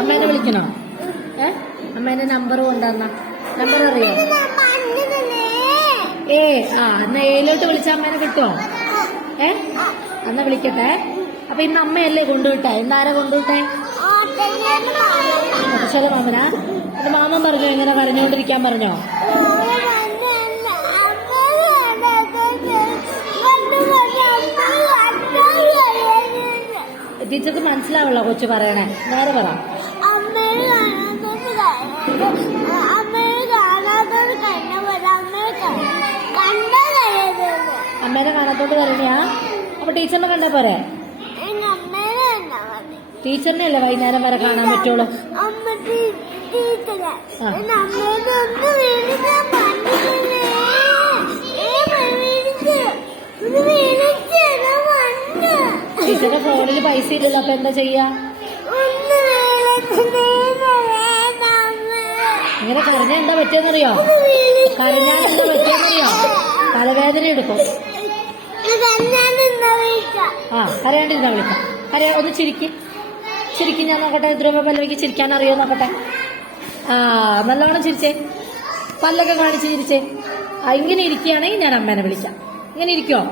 അമ്മേനെ വിളിക്കണോ? അമ്മേന്റെ നമ്പർ കൊണ്ടുവന്ന നമ്പർ അറിയോ? എന്നാ ഏലോട്ട് വിളിച്ച അമ്മേനെ കിട്ടുമോ? എന്നാ വിളിക്കട്ടെ. അപ്പൊ ഇന്ന് അമ്മയല്ലേ കൊണ്ടുവിട്ടെ? ഇന്നാരാ കൊണ്ടുവിട്ടെ? ചില മാമനാ? അത് മാമൻ പറഞ്ഞോ ഇങ്ങനെ കരഞ്ഞോണ്ടിരിക്കാൻ പറഞ്ഞോ? ടീച്ചർക്ക് മനസ്സിലാവുള്ള കൊച്ചു പറയണേ, നേരെ പറ. അമ്മേനെ കാണാത്തോണ്ട് കരഞ്ഞാ? അപ്പൊ ടീച്ചറിനെ കണ്ടാ പോരെ? ടീച്ചറിനെ അല്ലേ വൈകുന്നേരം വരെ കാണാൻ പറ്റുള്ളൂ. ടീച്ചറുടെ ഫോണിൽ പൈസ ഇല്ലല്ലോ, അപ്പൊ എന്താ ചെയ്യാ? ഇങ്ങനെ കരഞ്ഞാ എന്താ പറ്റിയെന്നറിയോ? കരഞ്ഞാൽ എന്താ പറ്റിയെന്നറിയോ? തലവേദന എടുക്കും. കരയാണ്ടിരുന്നാ വിളിക്കാം. ഒന്ന് ചിരിക്കും ഞാൻ നോക്കട്ടെ. ധ്രുവ പല്ലവിക്ക് ചിരിക്കാൻ അറിയോ നോക്കട്ടെ. നല്ലോണം ചിരിച്ചേ, പല്ലൊക്കെ കാണിച്ച് ചിരിച്ചേ. ഇങ്ങനെ ഇരിക്കുകയാണെങ്കിൽ ഞാൻ അമ്മേനെ വിളിക്കാം. ഇങ്ങനെ ഇരിക്കുവോ?